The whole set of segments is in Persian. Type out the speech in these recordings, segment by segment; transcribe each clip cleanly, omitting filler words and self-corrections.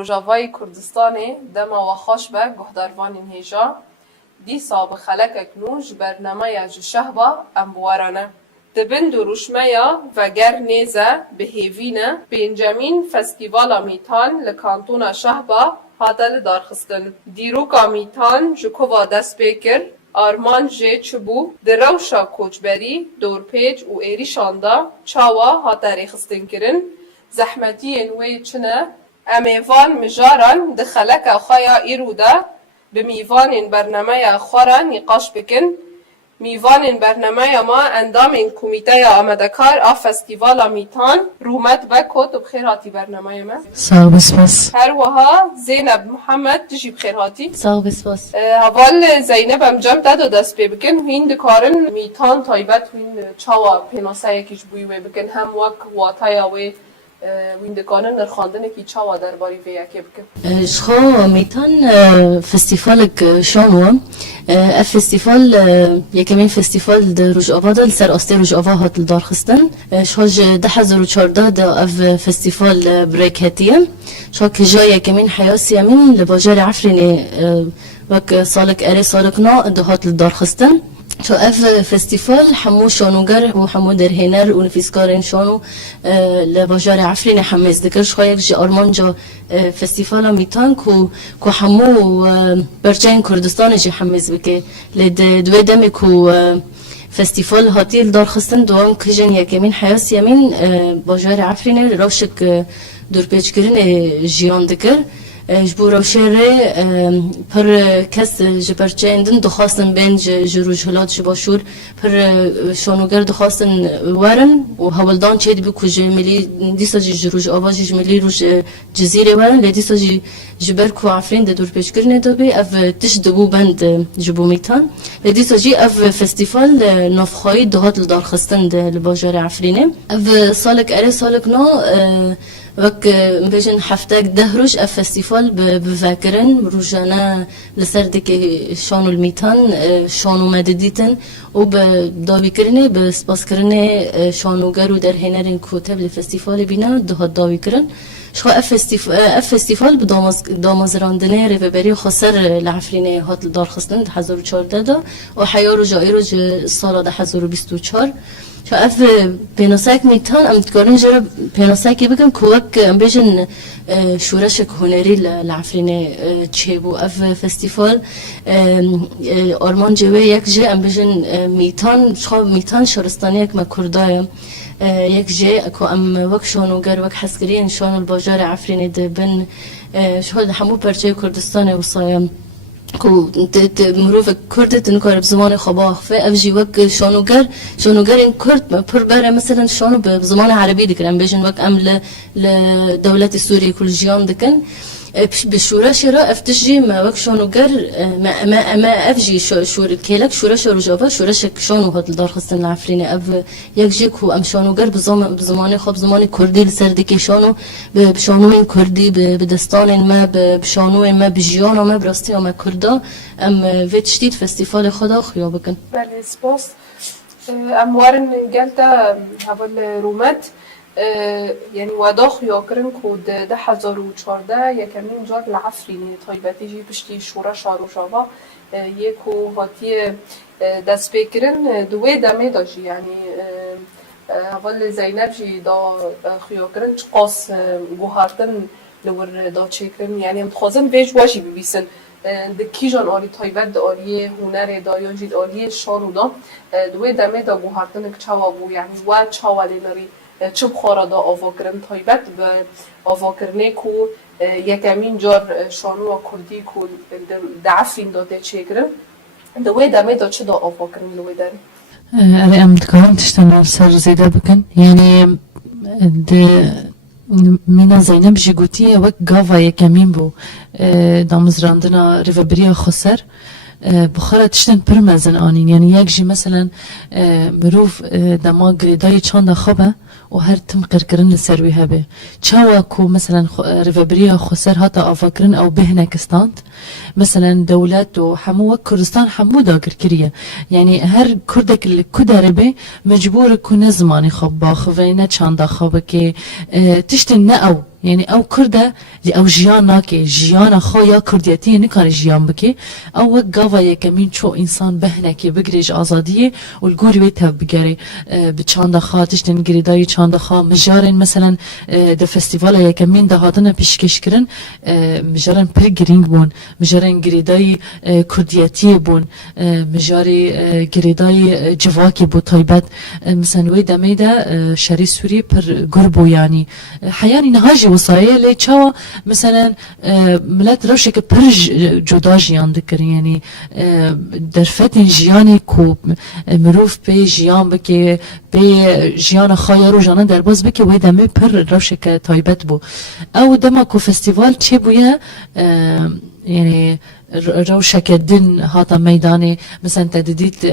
روجاوای کردستانی دما و خوش به گهداروان هیجا دیسا به خلق نوج برنامه جشهبا امبوارانه دبن دروشمه و گر نیزه به هیوینه پنجمین فستیوالا میتان لکانتونا شهبا هاتل دارخستن دیروکا میتان جکووا دست بکر آرمان جه چبو در روشا کوچبری دورپیج و ایری شاندا چاوا هاتری خستن کرن زحمتی نوی چنه امیوان مجاران دخلک خایا ایرودا به میوان برنامه خورا نقاش بکن میوان برنامه ما اندام این کمیته آمدکار آف فستیوالا میتان رومت بکت و بخیر هاتی برنامه ما ساو بسپاس هر وها زینب محمد تجی بخیر هاتی ساو بسپاس اول زینب هم جمع داد و دست بی بکن وین دکارن میتان تایبت وین چاوا پیناسه یکیش بوی بکن هم وک واتای وی وین دکانن نرخاندن کی چاوا درباری وی یکی بکن شخو میتان فستیوالک شانو فستیوال یکمین فستیوال در روز آباد سر آسته روز آباد هات دارخستن شاج 2014 دا اف فستیوال بریکتیه شاک جای یکمین حیاسی من لباجر عفرینی وک سالک اری سالک نا دهات دارخستن شو اف فستیوال حمو شانوگر و حمو درهنر و نفیسکارین شانو لباجار عفرین حمز دکرش خواهی جی آرمان جا فستیوالا میتان کو حمو برچین کردستان جی حمز بکه لد دوی دمی کو فستیوال هاتیل دار خستن دوام کجن یکمین حیاس یمین باجار عفرین روشک دور پیچ کرن جیان دکر جبورا شهره پر کس جبرچندن دخواستن بین جروج هلات جباشور پر شانوگر دخواستن ورن و هولدان چید بی کج ملی دیسا جروج آواجش ملی روش جزیره ورن لدیسا جبر کو عفرین دور پیش کرنه دبی اف تش دبو بند جبو میتان لدیسا جی اف فستیوال نفخایی دهات لدار خستن لباجار عفرینه اف سالک اره سالک نو وک بجن هفتگ ده روز اف فستیوال بفکرن روزانه لسردی که شانو المیتان شانو مددیتن و به داوی کرنه به سپاس کرنه شانوگر و در هنرین کوتب لفستیوال بینا ده داوی کرن شو اف فستیوال به دامازراندنه ریوبری خسر لعفرینه هات دار خستن 2014 دا و حیار و جایی سال 2024 شو اف پیناسک میتان ام تکارن جرا پیناسکی بگم کوک ام بیشن شورش هنری لعفرینه چه بو اف فستیوال آرمان جوه یک جه ام بیشن میتان شو میتان شورستانی یک مکردایم یک جه کو ام وک شانوگر وک حسکرین شان الباجار عفرینه دبن شو همو پرچه کردستان وصایم کو مروف کرد تنکار بزمان خباخ فا افجی وک شانوگر این کرد پر بره مثلا شانو بزمان عربی دکرن بیشن وک ام لدولت سوریه کل جیان دکن بشورش را افتشی ما وک شانوگر ما افجی شور کلک شورش روجاوا شورش شانو هات دار خستن لعفرینه اف یک جی کو ام شانوگر بزمان خوب زمان کردی لسردی که شانو بشانو این کردی بدستان ما بشانو ما بجیان ما براستی ما کردا ام ویتشتید فستیوال خدا خیا بکن بله سپاس اموارن گلتا اول رومت یعنی واداخ یا کرن کود 2014 یکمین جار لعفرینه طایبتی جی پشتی شورا شاروشاوا یکو هاتی دست بکرن دوی دمه داشی یعنی اول زینب جی دا خیا کرن چقاس گوهارتن لور دا چه کرن یعنی متخوازن بیج باشی ببیسن دکی جان آری طایبت دا آری هنر دا یا جید آری شارو دا دوی دمه دا گوهارتن چاوا بو یعنی و چاوا لیناری چه بخورا دا آوا کرن طایبت و آوا کرنه کو یکمین جار شانو و کردی کو دعفین داده چه کرن دوی دمه دا چه دا آوا کرن دوی داره اوه ام دکارم تشتن سر زیده بکن یعنی مینا زینب جی گوتیه وک گاوا یکمین بو دامزراندنا ریوبریا خسر بخاره تشتن پرمزن آنین یعنی یک جی مثلا مروف دما گریدای چند خوبه و هر تم قرقرن لسروی هبه چاوا کو مثلا ریوبریا خسر هاتا آفاکرن او بهنکستاند مثلا دولت و حمو کردستان حمو دا کرکریه یعنی هر کردک اللي کداره به مجبور کنه زمانی خوب باخوه نه چند خوبه که تشتن نه او يعني او كرده او جيان ناكي جيان خايا كرديتي نكار جيان بكي او وك قاوا يكمين شو انسان بهنكي بقريج ازاديه والقوري بيتها بقري بتشاندا خا تشتن قريداي تشاندا خا مجارن مثلا ده فستيفال يكمين ده هاتنا بيشكش كرن مجارن برجرينج بون مجارن قريداي كرديتي بون مجاري قريداي جواكي بو طيبات مثلا وي دميدا شري سوري بر قربو يعني حياني نهاجي وصايا لي تشاوا مثلا ملات روشك برج جدا جيان دكر يعني درفتن جياني كو مروف بي جيان بكي بي جيان خايا رو جانا درباز بكي وي دمي بر روشك طيبات بو او دما كو فستيفال تشي بويا يعني روشك الدن هاتا ميداني مثلا تدديت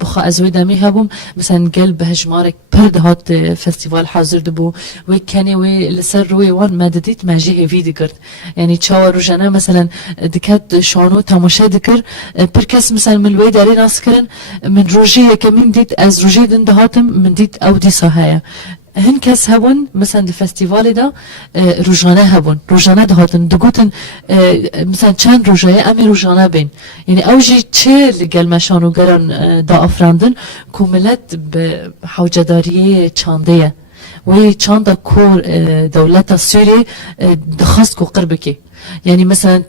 بخا ازوي دامي هبوم مثلا قلب هجمارك برد هات فستيفال حاضر دبو وي كاني وي لسر روي وان ما دديت ما جيه فيدي كرت يعني تشاور روجانا مثلا دكات شانو تماشا دكر بركس مثلا من الوي داري ناس كرن من روجيه كمين ديت از روجي دن دهاتم من ديت او دي صهايا هن کس هبون مثلا دی فستیوال دا روزانه هبون روزانه دهاتن دگوتن مثلا چند روزایه امی روزانه بین یعنی اوجی چه لگل مشانو گران دا افراندن که ملت به حوجداریه چانده وی چانده کور دولت سوری دخست کو قربکی يعني مثلا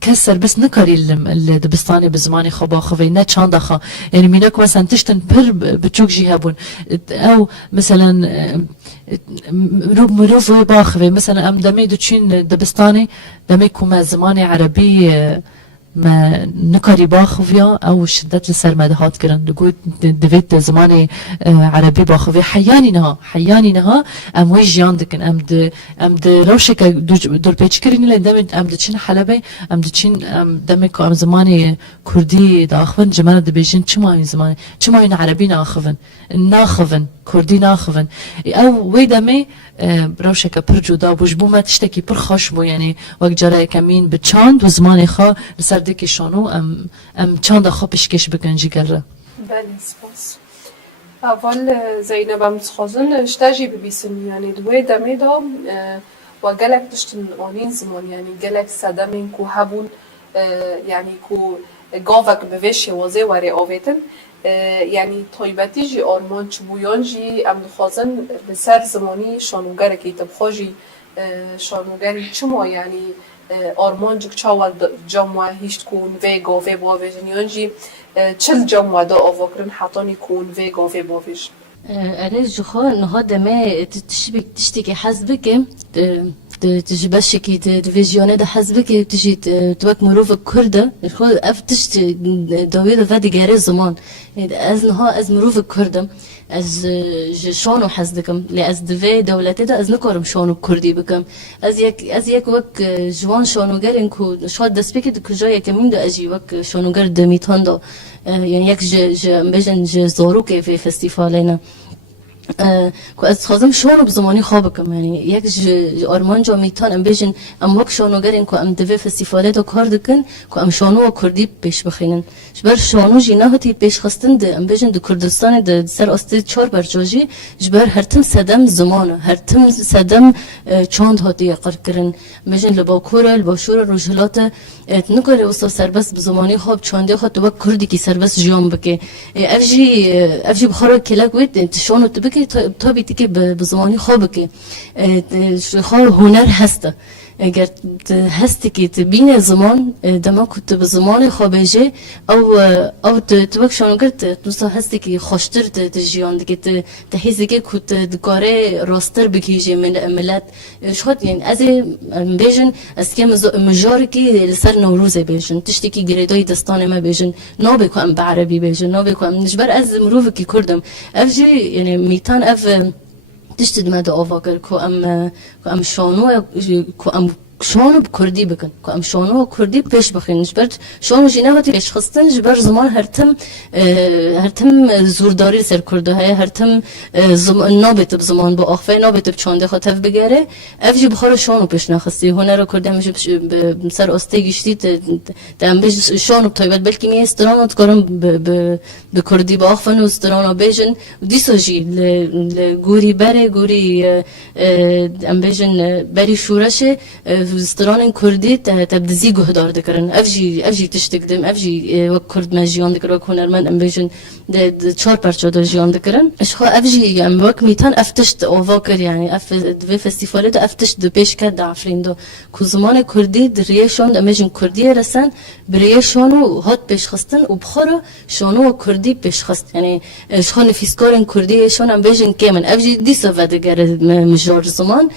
كسر بس نكري الدبستاني بزماني خبا خفي نا چاندا خا يعني مينك مثلا تشتن بر بتشوك جهابون او مثلا مروف باخفي مثلا ام دمي دوتشين دبستاني دمي كوما زماني عربي ما نكري باخفيا او شدت لسر مدهات كرن دقول دفيت زماني عربي باخفيا حياني نها ام وي جيان دكن ام د روشك دور بيتش كرين لدم ام دچين حلبي ام دچين ام دمك ام زماني كردي داخفن جمال دبيجين چما زماني چما عربي ناخفن كردي ناخفن او وي دمي روشك پر جدا بوش بو ما تشتكي پر خوش بو يعني وقت جرى كمين بچاند و زماني خا لسر ديكي شانو ام چاند خا پشکش بکن جگره بله سپاس اول زینب هم تخوازن اشتاجی ببیسن يعني دوی دمه دا و گلک تشتن آنین زمان يعني گلک صدمین کو هبون يعني کو گاوک بوش وازه وری آویتن يعني طيبتي جي آرمان چبویان جي ام دخوازن بسر زمانی شانوگر که تبخواجی شانوگری چما يعني آرمان جک چاول جمعه هیشت کون و گاوه باویجن یان جی چل جمعه دا آواکرن حتانی کون و گاوه باویجن أريد جخا إنه هذا ما تشبك تشتكي حسبك تجبشكي تفيجيوني ده حسبك تجي توك مروف كردة خو أفتش دويدة فادي جاري زمان از نها از مروف كردم از شانو حسدكم لأز دفي دولتي ده از نكرم شانو كردي بكم از يك وك جوان شانو جارين كو شاد دسبيك ده كجاي كمين ده أجي وك شانو جار دميتان ده يعني يك بيجن زاروك في فستيفالنا کو از خازم شانو بزمانی خوابکم یعنی یک آرمان جا میتان ام بیشن ام وک شانو گرین کو ام دوی فستیواله دا کار دکن کو ام شانو و کردی پیش بخینن جبر شانو جی نهاتی پیش خستن ده ام بیشن ده کردستان ده سر استی 4 برجاجی جبر هرتم صدم زمانه هرتم صدم چاند هاتی قر کرن بیشن لباکور لباشور روجلات نکاره وسط سربست بزمانی خواب چانده خاط وک کردی کی سربست جام بکه افجی بخار کلاک وید شانو تبکه تا بیتی که بزمانی خوابه که خواه هنر هسته اگر هستی که تبین زمان دما کت بزمان خوابه جه او تبک شانو کرد دوستا هستی که خوشتر تجیان دیگه تحیزی که کت دکاره راستر بکیجه من ملت شاید یعنی از بیشن از که مجاری که لسر نوروزه بیشن تشتی که گریدای دستان ما بیشن نابه که ام بعربی بیشن نابه که ام نجبر از مروف که کردم افجی یعنی میتان اف تشتد ما دا آفاقر كو ام شانو كو ام شانو بكردي بكن كم شانو كردي بيش بخين جبر شانو جناوتي بيش خستن جبر زمان هرتم زورداری سر کرده های هرتم نابت بزمان با آخفه نابت بچانده خاطف بگره افجی بخار شانو پیش نخستی هنر کرده همیشه سر آسته گشتی تم بیش شانو بتایبت بلکی می استرانو تکارم به کردی با آخفه نو استرانو بیشن دیساجی لگوری بره گوری ام بیشن بری شورشه استران کردی تبدیزی گهدار دکرن افجی تشتکدم افجی وک کرد مجیان دکر وک هنرمند ام بیشن چهار پرچه دار جیان دکرن اشخا افجی ام وک میتان افتشت آواکر یعنی اف دوی فستیوالی دا افتشت دو پیش کرد دعفرین دو که زمان کردی دریشان ام بیشن کردی رسن بریشانو هات پیش خستن و بخورا شانو کردی پیش خست یعنی اشخا نفیسکارن کردی شان ام بیشن کمن افجی دیسا ودگر مجار زمان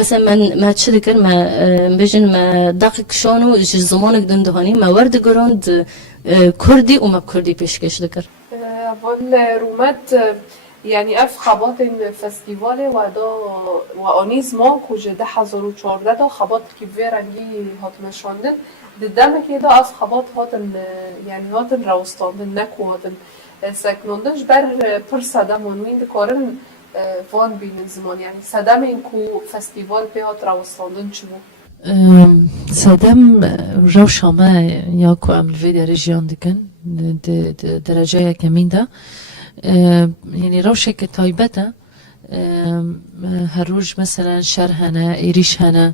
مثلا ما تشركر ما بيجن ما دقيق شانو زمانك دون دهاني ما ورد جراند كردي وما كردي بيشكش ذكر. والرومات يعني اف خبات فستیوال و دا و آنیز ما کجا 2014 دا خبات که ورنگی هات نشاندن دیدم که دا اف خبات هاتن يعني هاتن راوستاندن نکو هاتن سکناندنش بر پر صدم ونوین دکارن وان بین زمان يعني صدم این کو فستیوال به هات راوستاندن چی بود؟ صدم رو شما یا کو عمل في درجيان دكن درجة كمين ده يعني روشك طيبته هروج مثلا شهر هنا إيريش هنا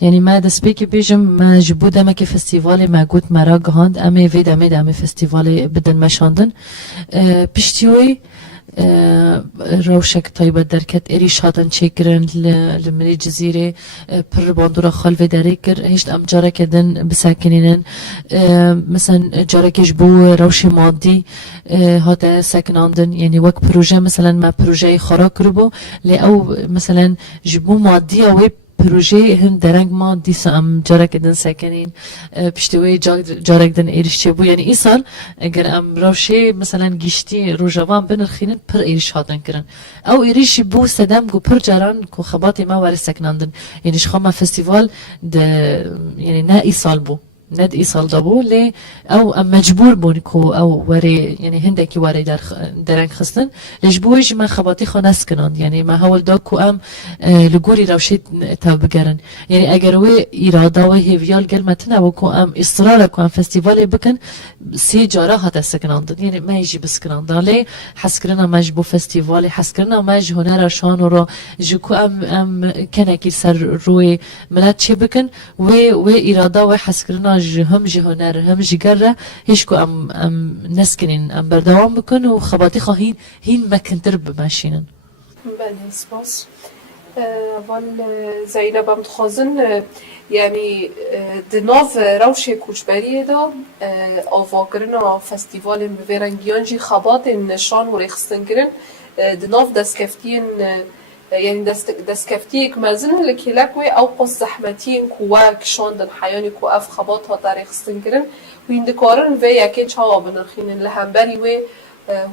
يعني ما دسبيكي بيجم ما جبو دمك فستيفالي ما قلت مراق هاند أمي في دمي فستيفالي بدن مشاندن بشتيوي روشك طيبة دركت إيريش هاتن چكرن لمري جزيرة پر باندورا خالف دريكر هشت أم جارة كدن بساكنين مثلا جارة كجبو روشي مادي هاتا ساكناندن يعني وك بروجة مثلا ما بروجة خراك ربو لأو مثلا جبو مادي أو پروژه هم درنگ ما دیسا ام جارک دن سکنین پشتوی جارک دن ایرش بو یعنی این سال اگر ام روشه مثلا گشتی روجوان بنرخینن پر ایرش هاتن کرن او ایرش بو سدم گو پر جاران کو خباتی ما وار سکناندن یعنی شخما فستیوال یعنی نه ای سال بو ند إيصال دابو لي أو أم مجبور بونكو أو وري يعني هندكي وري درنگ خستن لجبوج ما خباتي خناس كنان يعني ما هول داكو أم لجوري روشيت تابجرن يعني أجروي إرادة وهيفيال قلمتنا وكو أم إصرار كو أم فستيفالي بكن سي جارة هذا سكنان يعني ما يجي بسكنان لي حسكرنا مجبو فستيفالي حسكرنا مج هنر شان ورا جوكو أم كنكي سر روي ملات شي بكن و إرادة وحسكرنا هم جهنر هم جگره هیچ کو ام نسکنین ام بردوام بکن و خباتی خواهین هین مکنتر بمشینن. بله سپاس. وال زینب هم تخازن يعني دناف روش کوچبری دا آواگرنا فستیوال بورنگیانجی خبات نشان و ریخستن گرن دناف دستکفتین يعني دستكفتيك مازن لكيلاكوي أو قص زحمتين كواك شاندن حياني كو أف خباطها تاريخ ستنكرن وين دكارن في يكي چاوا بنرخين لهمبري وي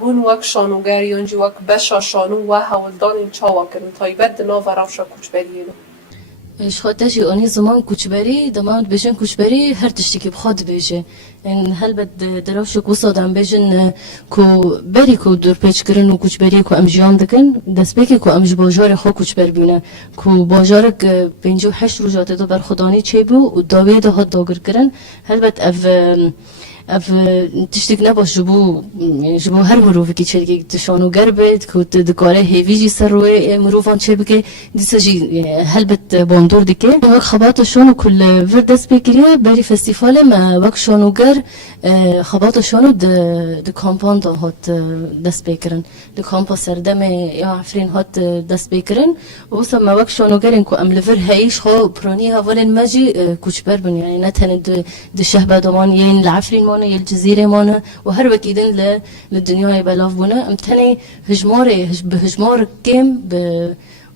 هون وك شانو گريانجي وك بشا شانو و هولدان چاوا كرن تايبت دنا و روشا کوچبرينو شخاتشي آنی زمان کوچبری دماغ بيجن کوچبری هر تشتكي بخاد بيجه يعني هل بد دراوش قصة دام بيجن كو بري كو دور بيج كرن و کوچبری كو امجيان دكن دست بيكي كو امج باجار خو کوچبر بيونه كو باجارك 58 روزات دو بر خداني چه بو و داويه ده هات داگر کرن هل بد اف تشتك نباش جبو هر مروفی که چلگی تشانو گربت که دکاره هیویجی سر روی مروفان چه بکه دیساجی هلبت باندور دیگه وقت خبات شانو کل وردست بگیریه بری فستیفال ما وقت شانو گر خبات شانو د کامپان دا هات دست بگیرن د کامپا سردم یا عفرین هات دست بگیرن و بس ما وقت شانو گرن که املور هیش خو پرانی هوالن ماجی کوچبر بن يعني نتن د شهبه دمان ين العفرين مانا يل الجزيرة مانا وهر وكيدن للدنيا بلاف بنا امتني هجمار كم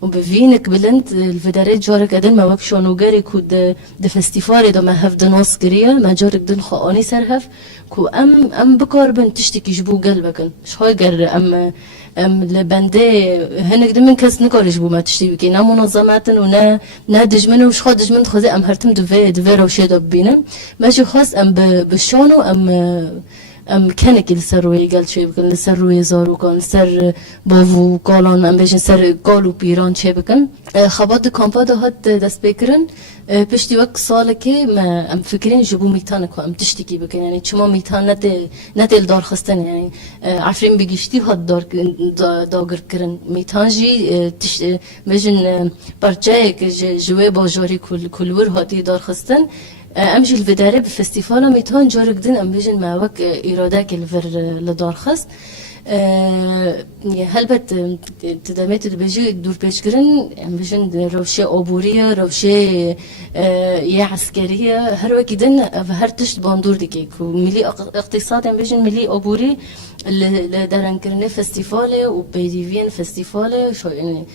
وبفينك بلند الفدارات جارك ادن ما وكشون وجاري كود د فستيفال دا ما هف دناس قريه ما جارك دن خاني سرهف كو ام بكار بن تشتكي جبو قلبكن شهاي قر لبنده هنك دمن كس نكارش بو ما تشتي بكي نا منظماتن ونا دجمن وش خود دجمن خذ ام هرتم دوفي روشي دو بينم ماشي خاص ام بشانو ام كانك لسر روی گل چه بکن لسر روی زارو کن لسر باو کالان ام بجن سر کالو پیران چه بکن خبات کامپا ده هات دست بکرن پشتی وقت ساله که ما ام فکرین جبو میتانه که ام تشتکی بکن یعنی چما میتان نتیل دار خستن یعنی عفرین بگیشتی هات داگر کرن میتان جی بجن پرچه که جوه باجاری کلور هاتی دار خستن امجي الفداري بفستيفالا ميتان جارك دين ام بيجن مع وك إرادة كالفر لدار خست هلبت تدامات بيجي دور بيشكرن ام بيجن روشة أبورية روشة يا عسكرية هر وكي دين هر تشت باندور ديكي ملي اقتصاد ام بيجن ملي أبوري لدارن كرنه فستيفاله و بيديفين فستيفاله شو يعني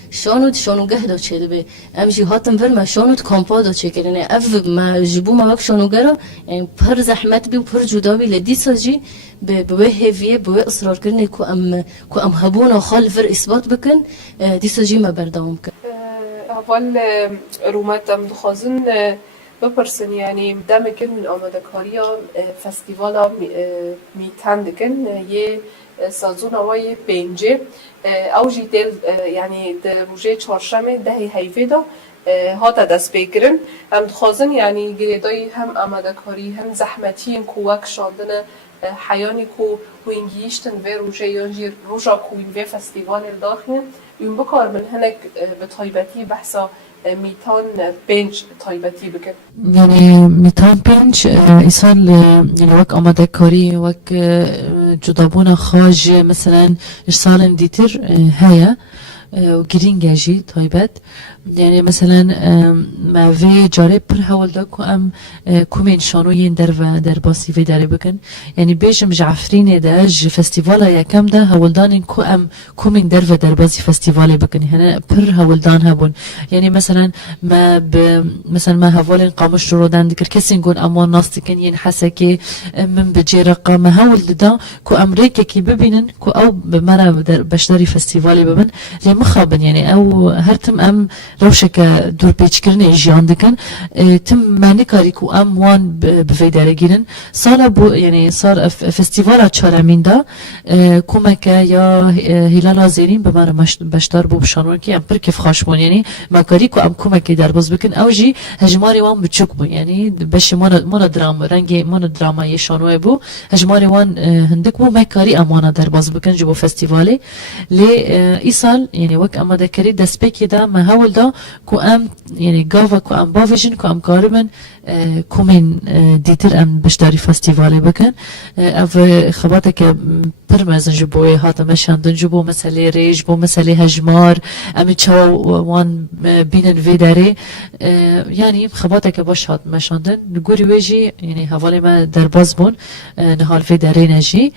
شانو جهدا چه به امجي هاتم ور ما شانو کامپا دا چه کرنه اف ما جبو ما وقت شانو گرا يعني پر زحمت بي پر جدا بي لدي ساجي به هيفيه به اصرار کرنه كو ام هبونا خال ور اثبات بكن دي ساجي ما بردام كن اول رومت ام دخازن بپرسن یعنی دمکن من آماده کاریا فستیوالا میتندکن یه سازون آوای پنجه او جی دل یعنی در روژه چهارشنبه ده هیوه دا هاتا دست بگیرن هم دخوازن یعنی گریدای هم آماده کاری هم زحمتی این کوک شاندن حیانی کو هوینگیشتن و روژه یانجی روژا کوین و فستیوال داخل اون بکار من هنک به طایبتی بحثا میتان پنج تایبتی بکن يعني ميتان بينج إيصال يعني وك آماده كاري وك جدابونا خاج مثلا إرسال ديتر هيا وگرینگ جی تایبت یعنی مثلا ما وی جاره پر حول دا که ام کومین شانوین در باسی وی داره بکن یعنی بیشم جعفرین دا ج فستیوالا یکم دا حولدان که ام کومین در باسی فستیوالی بکن یعنی پر حولدان هبون یعنی مثلا ما حوالین قامش رو دان دکر کسی نگون اما ناس کن یعنی حسه که من بجی رقم حول دا که امریکا کی ببینن که او بمرا بشداری فستیوالی ببین مخابن يعني او هرتم ام روشك دور بيتش كرني جيان دكن تم ماني كاريكو ام وان بفيدار جيرن صار بو يعني صار فستيفال تشارمين دا كومكا يا هلال زيرين بمر بشتار بو بشانون كي ام بركيف خاشمون يعني ما كاريكو ام كومكي دربز بكن او جي هجماري وان بتشوك بو يعني باش مانا درام رنگي مانا دراما يشانوي بو هجماري وان هندك بو ما كاري امانه دربز بكن جبو فستيفالي لي ايصال يعني وك اما دكري دسبيكي دا ما هول دا كو ام يعني غافا كو ام بافيجن كو ام قاربن كومين ديتر ام بشتاري فستيفالي بكن اف خباتك برمزن جبوي هاتا مشاندن جبو مسالي ريج بو مسالي هجمار امي تشاو وان بينن فيداري يعني خباتك باش هات مشاندن نقولي ويجي يعني هوالي ما درباز بون نهار فيداري نجي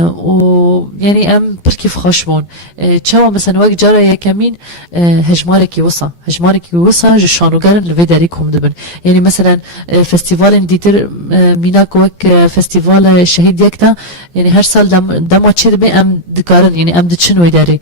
و يعني ام بركيف خاشمون تشاو مثلا وقت جارة يكمين هجمارك يوصى جشانوغارن لفيداري كوم دبن يعني مثلا فستيفال ديتر ميناك وك فستيفال شهيد يكتا يعني هر سال دما چه دبي ام دكارن يعني ام دچن ويداري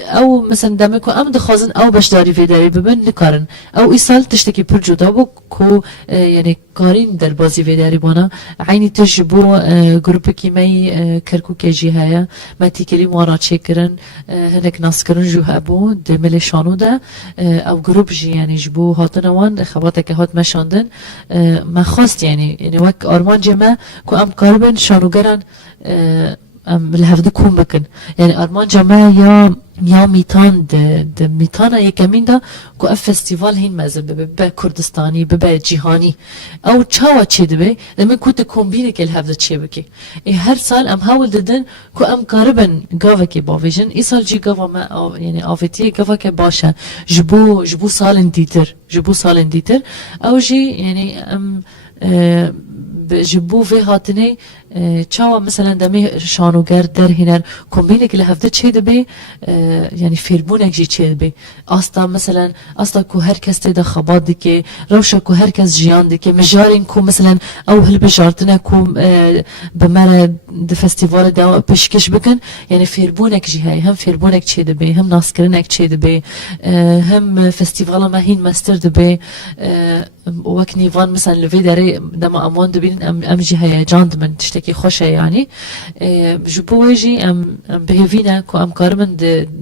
او مثلا دمكو ام دخازن او بشداري فيداري ببن نكارن او ايسال تشتكي پر جدا بو كو يعني قارين در بازي فيداري بانا عيني تجبو گروپ كيمي كركوكي جي هيا ما تيكري موانا چكرن هنك ناس کرن جو هبو دمل شانو ده او گروپ جي يعني جبو هاتن وان خباتك هات مشاندن ما خواست يعني وك ارمان جمع كو ام قاربن شانو گرن ام لهفده كون بكن يعني ارمان جمع یا میتان د میتانا یکمین دا کو اف فستیوال هین مزه به کردستانی به جهانی او چاوا چه دبه لما كنت كومبينه كل هذا الشيء بكي هر سال ام هاول ددن كو ام قربن غاوا كي بافيجن اي سال جي غاوا ما يعني افيتي غاوا كي باشا جبو سال ديتر او جي يعني ام جبو في هاتني چاوا مثلا دمی شانوگر در هنر کمبینه که لحفظه چه دبی یعنی فیربونک جی چه دبی آستا مثلا آستا کو هر کس تیدا خباد دی که روشا کو هر کس جیان دی که مجارین کو مثلا او هل بجارتنا کو بمرا د فستیوال دا پشکش بکن یعنی فیربونک جی هی هم فیربونک چه دبی هم ناسکرنک چه دبی هم فستیوال ما هین مستر دبی وقت نیوان مثلا لوی داره دم امان دبین ام جی هیجان من تشتکی خوشه یعنی جبوه جی ام بهوینه که ام کارمن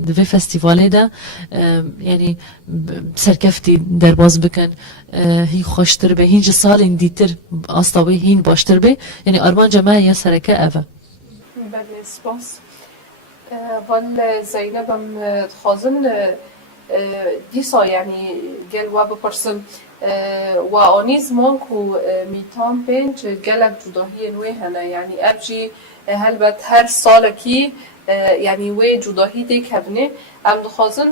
دوی فستیواله ده یعنی سرکفتی در باز بکن هی خوشتر به هینج سال این دیتر آستاوی هین باشتر به یعنی آرمان جمعه یا سرکه اوه بله سپاس وال زینبم خازن دیسا یعنی گل و بپرسم و آنی زمان که میتان پنج گلک جداهی نوی هنه یعنی ابجی هلبت هر سال کی یعنی وی جداهی دیک هبنه ام دخوازن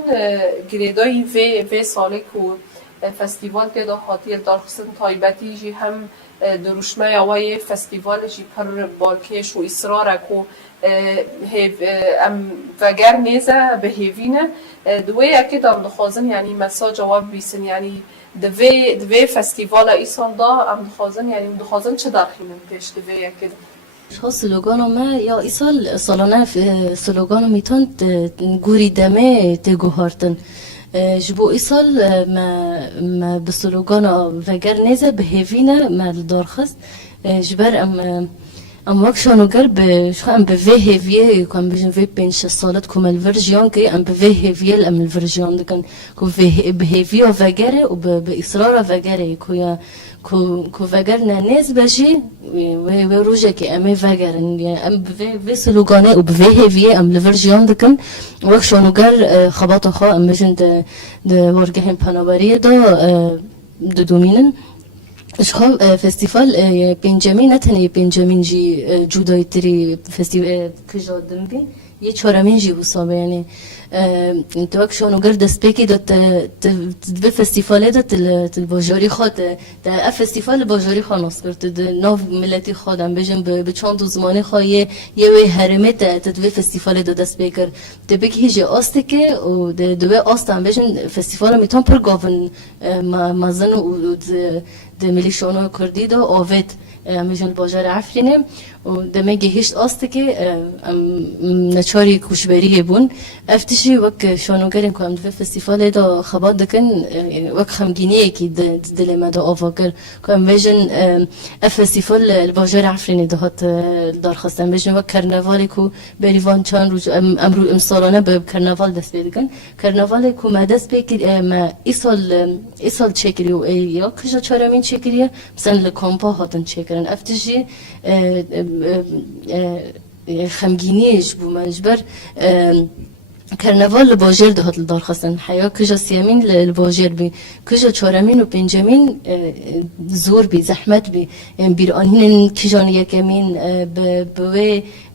گریدای وی ساله که فستیوال تیدا خاطی دارخستن تایبتی جی هم دروشمه وی فستیوال جی پر بالکش و اصراره که ام وگر نیزه به هیوینه دوی اکید ام دخوازن یعنی مسا جواب بیسن یعنی دوی فستیوال ای سال دا ام دخوازن یعنی دخوازن چه دارخینن پیش دوی اکید شو سلوگانو ما یا ای سالانه سلوگانو میتون گوری دمه تگو هارتن جبو ای سال ما به سلوگانو وگر نیزه به هیوینه ما دارخست جبر ام وقت شانو گر به شو ام به هیویه کم بیشن وی 5 سالت کم الورژیان که ام به هیویه ام الورژیان دکن کو به هیویه وگره و به اصرار وگره کو وگر ننیز باشی و روزه که ام وگرن ام به سلوگانه و به هیویه ام الورژیان دکن وقت شانو گر خبات خا ام بیشن د ورگه پنابریه دا دومینن شخو فستیوال پنجمین نتنه پنجمین جی جودای تری فستیوال کجادم بی یه چهارمین جی حسابه یعنی تو وقت شانو گر دست پیکی داد به فستیواله داد باجاری خود ده فستیوال باجاری خانوس کرد ده نو ملتی خودم بجم به چند زمانه خواهی یه وی هرمه ده فستیوال داد دست پیکر ده بگی هیچ آسته که و ده آستم بجم فستیوال میتون پر گاون مازن و ده ملی شانو کردی دا آوید میشن باجار عفرینه و دمگه هیچ آسته که نچاری کوشبری بون افتشی وقت شانوگرین که هم دو فستیوال دا خبات دکن وقت خمگینیه که دل ما دا آواگر که هم میشن فستیوال باجار عفرینه دا هات دار خواستن میشن وقت کرنوالی که بریوان چند روز امرو امسالانه به کرنوال دست بیدگن کرنوالی که ما دست بکر ما ای سال چکری و یا کجا چارمین چکریه مثلا لکامپا هاتن چکرن افتشی خمگینیش بو مجبر کرنوال باجر دهات دار خواستن حیا کجا سیامین لباجر بی کجا چهارمین و پنجمین زور بی زحمت بی بیرانین کجان یکمین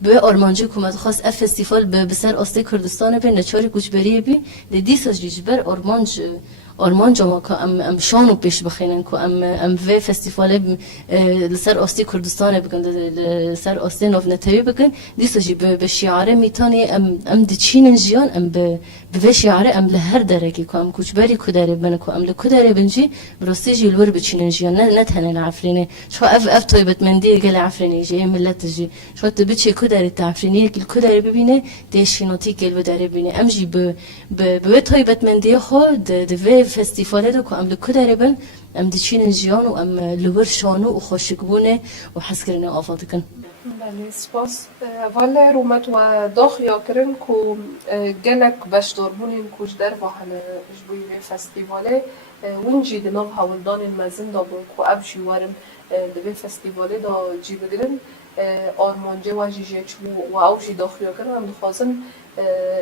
به آرمانجی کومت خواست اف فستیوال به سر آسته کردستان به نچاری کوچبری بی دیساج جبر آرمان جامعه که ام شانو پیش بخینن که ام و فستیوال لسر آستی کردستان بکن لسر آستی نوف نتوی بکن دیساجی به شیعاره میتانی ام دچینن جیان ام به شیعاره ام لهر درکی که ام کوچبری کداره بنا که ام لکداره بنجی براستی جیلور بچینن جیان نه تنه العفرینه شو اف طیبت مندی گل عفرینه جی ملت جی شو تبچه کداره تعفرینه کل کداره ببینه دیشیناتی گل بداره ببینه ام جی به طیبت مندی خود دوی فستیواله دو که ام لکداره بن ام دچینن جیان و ام لور شانو و خوشگبونه و حس کرنه آفاده کن. بله سپاس والا رومت و داخل یا کرن که گلک باش داربونین کج در و هنه جبوی فستیواله ونجی دناو هولدان مزن دا بون که ابشی وارم دوی فستیواله دا جی بگرن آرمانجه و جی چبو و اوشی داخل یا کرن هم دخوازن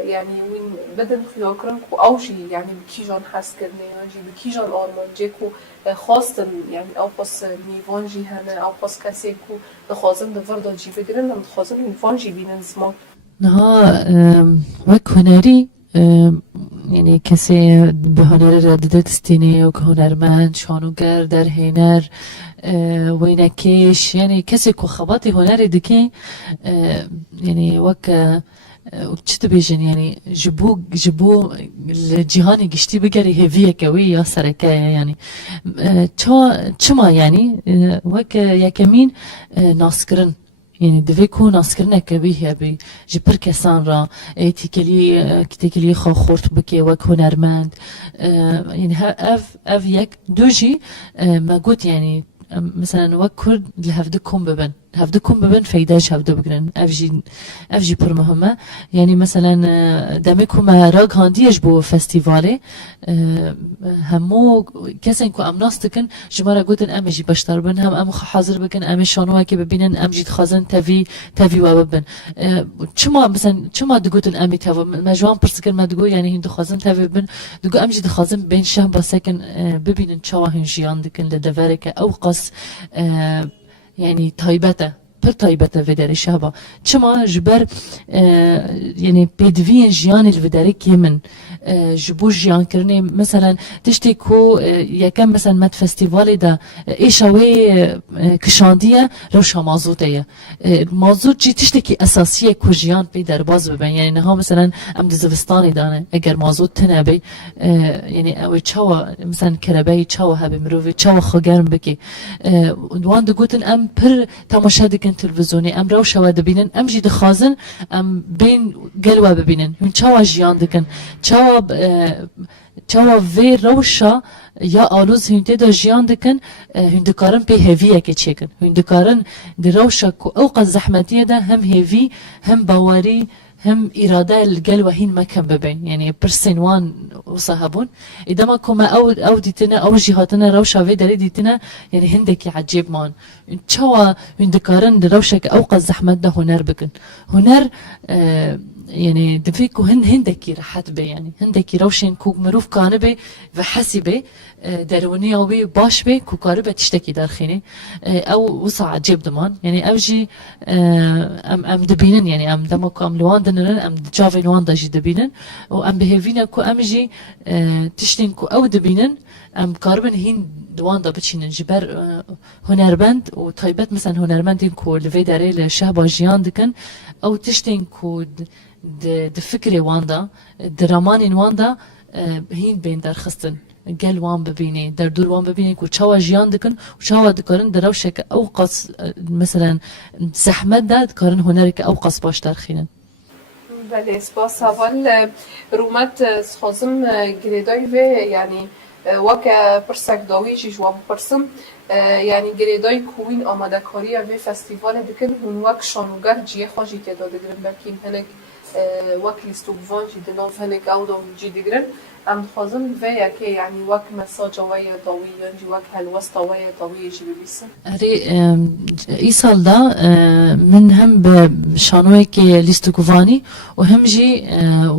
یعنی وین بدن خیال کرن که اوشی یعنی بکیجان حس کرنه جی بکیجان آرمانجه که خواستن یعنی او پاس میوان جی هنه او پاس کسی که دخوازن دور دا جی بگرن هم دخوازن میوان جی بینن زمان نها وک هنری يعني کسی به هنر را دستینه و که هنرمند شانوگر در هنر وینکیش یعنی کسی که خباتی هنر دکی يعني وك وچت بیجن يعني جبو الجهان گشتی بگری هویه کوی یا سرکه يعني چما يعني وك یکمین ناسکرن يعني دفيكو ناسكرنا كبيه بي جبر كسان را تيكلي خو خورت بكي وك هنرمند يعني اف يك دوجي ما قلت يعني مثلا وك كرد لهفدكم ببن فايداش هفدو بكرن افجي پر مهمة يعني مثلا دمكم راق هانديش بو فستيفالي همو كسن كو ام ناستكن جمارا قوتن ام جي بشتر بن هم ام حاضر بكن ام شانوها كي ببينن ام جي تخازن تفي وابن چما مثلا چما دقوتن امي تفو مجوان برسكن ما دقو يعني هندو خازن تفي بن دقو ام جي تخازن بين شهم بسكن ببينن چوا هنجيان دكن لدفارك او قص يعني تايبته پر تايبته وداري شهبا چما جبر يعني بدوين جيان الوداري كيمن جبو جيان كرني مثلا تشتي كو يكم مثلا مت فستيفالي دا ايشاوي كشانديه روشا مازوتيه مازوت جي تشتي كي اساسيه كو جيان بي درباز ببين يعني نها مثلا ام دزفستاني دانه اگر مازوت تنبي يعني او چاوا مثلا كربي چاوا هبي مروفي چاوا خگرم بكي وان دگوتن ام پر تماشا دكن تلفزيوني ام روشا ود ببينن ام جي دخازن ام بين قلوا ببينن هم چاوا جيان دكن چاوا وی روشا یا آلوز هنده دا جیان دکن هنده کارن پی هیویه که چکن هنده کارن دی روشا که اوقات زحمتیه دا هم هیوی هم باوری هم إرادة القلوة هين ما كان ببين يعني برسنوان وصاحبون إذا ما كما أو ديتنا أو جهاتنا روشة في داري ديتنا يعني هندك عجيب مان شوا هندكارن دروشة أوقات زحمت ده هنر بكن هنر يعني دفيكو هندكي راحت بي يعني هندكي روشين كوك مروف كان بي وحسي دروني او بي باش بي كوكاربه تشتكي دارخيني او وصع عجيب دمان يعني اوجي ام دبينن يعني ام دمكو ام لواندن ام جافي لواندا جي دبينن و ام بهيفينا كو ام جي تشتين كو او دبينن ام كاربن هين دواندا بتشينن جبر هنربند و طيبت مثلا هنرمندين كو لفي داري لشهبا جيان دكن او تشتين كو دفكري واندا درامانين واندا هين بين درخستن قال وان ببيني در دور وان ببيني كو چاوا جيان دكن و چاوا دكارن دروشك اوقاس مثلا زحمت دا دكارن هنرك اوقاس باش درخينن بله سپاس اول رومت سخازم گریدای و یعنی وکا پرسک داوی جی جواب پرسم یعنی گریدای کوین آماده کاری و فستیوال دکن هون وک شانوگر جیه خواجی که داده گرن بکین هنک وک لیستوگوان جی دناف هنک او داوی جی دگرن ام خازم و یکی یعنی وک مساج وی داوی یعنی وک هلوست وی داوی جی ببیسن اری ای سال دا من هم بشانوی که لیستوگوانی و هم جی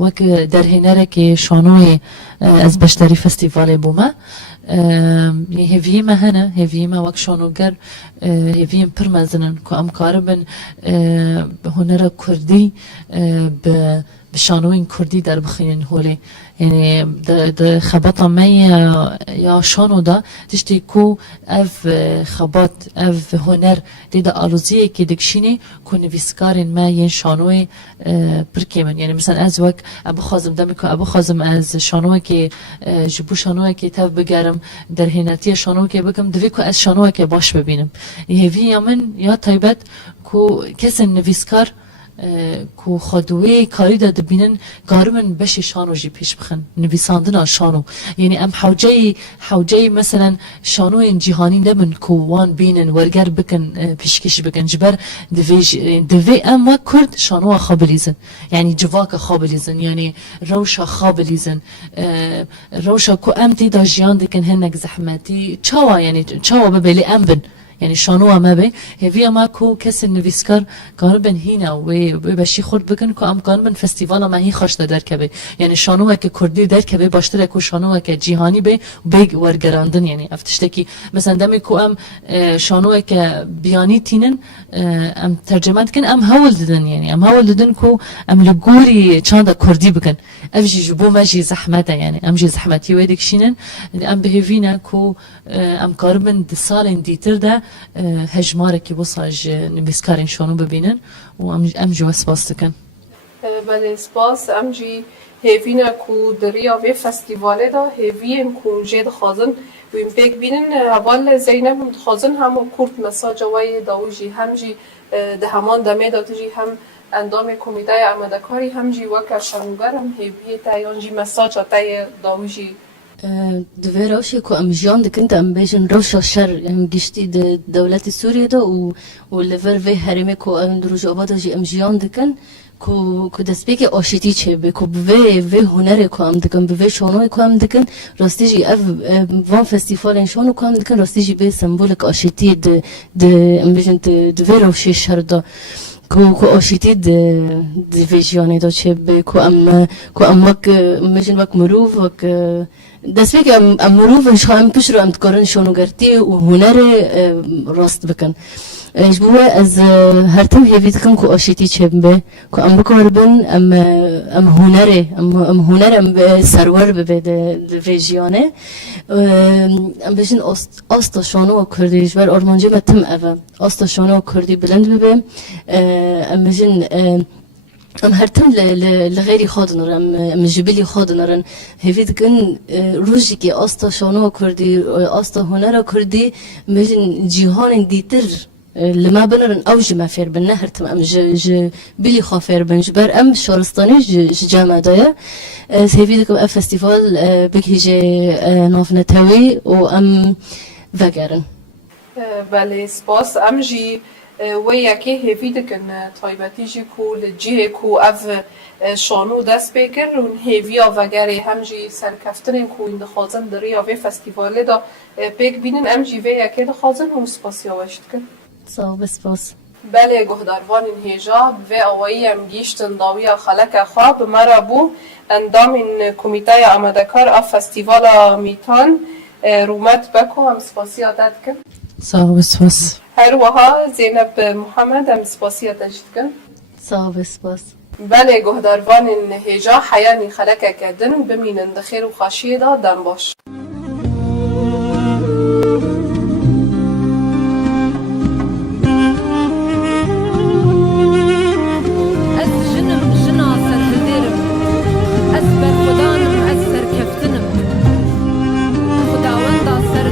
وک در هنره که شانوی از بشتری فستیوال بومه هفیما هنه هفیما وک شانوگر هفیم پر مزنن که ام کاربن هنر کردی بشانوین کردی در بخینن هولی يعني د خبطه مي يا شانو دا تشتي كو اف خبط اف هنر دي دا الوزيه كي دكشيني كو نفيسكارين ما ين شانوي بركيمن يعني مثلا از وك ابو خازم دمكو ابو خازم از شانوي كي جبو شانوي كي تاف بگرم در هناتي شانوي كي بكم دفيكو از شانوي كي باش ببينم يهوي يمن يا طيبت كو كسن نفيسكار کو خدوی کاری داده بینن کارمن بشی شانو جی پیش بخن نویساندن شانو یعنی ام حوجه مثلا شانو این جهانی نمن کو وان بینن ورگر بکن پیشکش بکن جبر دوی ام و کرد شانو خابلیزن یعنی جواک خابلیزن یعنی روشا خابلیزن روشا کو ام تی دا جیان دکن هنک زحمتی چاوا یعنی چاوا ببیلی ام بن يعني شانو ما به هفي ما كو كس النفيسكار كانوا بن هنا وبشي خورد بكن كو ام كانوا بن فستيفال ما هي خشته دركبه يعني شانو که کردی درکبه باشتره کو شانو که جهانی به بیگ ورگراندن يعني افتشتكي مثلا دمي كو ام شانو که بیانی تینن ام ترجمه کن ام هول ددن يعني ام هول ددن كو ام لگوری چاندا کردی بکن افجي جبو ماجي زحمته يعني ام جي زحمتي ويدك شينن ام بهفينا كو ام قاربن دسالين ديتر ده هجماره کی بوساج نبسكارين شانو ببینن و ام جو اسپاس دکن بله سپاس ام جی هیوینا کو دریا و فستیواله دا هیوین کو جد خازن و این پیک بینن اول زینب خازن همو کورت مساج وای داوجی هم جی ده همان دمه دا تجی هم اندام کمیته آمدکاری هم جی وکر شنوگر هم هیوی تایان جی مساج تای داوجی دوی روشی که ام جیان دکند ام بیشن روشا شر ام گشتی دولت سوریه دا و لور وی هرمه که ام دروج آبادا جی ام جیان دکن کو دست بیک آشتی چه به کو به هنر کو ام دکن به شانو کو ام دکن راستی جی اف وان فستیوال شانو کو ام دکن راستی جی به سمبولیک آشتی د ام بیشن د روشی شر دا کو آشتی د ویژیانه دا چه به کو ام وک میشن وک مروف وک دست بیک ام مروف شام پشرو ام تکارن شانو گرتی و هنر راست بکن جبوه از هر تم هیوید کن کو آشتی چه به کو ام بکاربن ام هنر ام سرور به ویژیانه ام بشین آستا شانو و کردی جبر آرمانجی متم اوه آستا شانو و کردی بلند ببه ام بشین ام هر تم لغیری خود نرم ام جبلی خود نرن هیوید کن روزی که آستا شانو و کردی آستا هنر و کردی بشین جهان دیتر لما بنرن اوج ما فير بالنهر تم ام ج بلي خافير بنجبر ام شارستاني جامعه دايا سيفيدكم اف فستيفال بكيجي نافنتاوي و ام فاگرن بله سپاس ام جی و یکی هیویدکن تایبتی جی کول جی کو اف شانو دست بکر و هیویا وگره هم جی سرکفتن کو این خازن دریا و فستیواله دا پیک بینن ام جی و یکی دا خازن هم سپاسی آوشت کن سپاس بله گهداروان این هجاب و آوایی هم گیشتن داوی خلق خواب مرا بو اندام این کمیته آمدکار اف فستیوال میتان رومت بکو هم سپاسی عادت کن سپاس هر وها زینب محمد هم سپاسی عادت کن سپاس بله گهداروان این هجا حیانی خلق کردن بمینن دخیر و خاشیه دا دن باش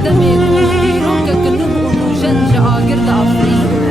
Demi ku dîroke ki nuh û nûjen ji agir de afirîn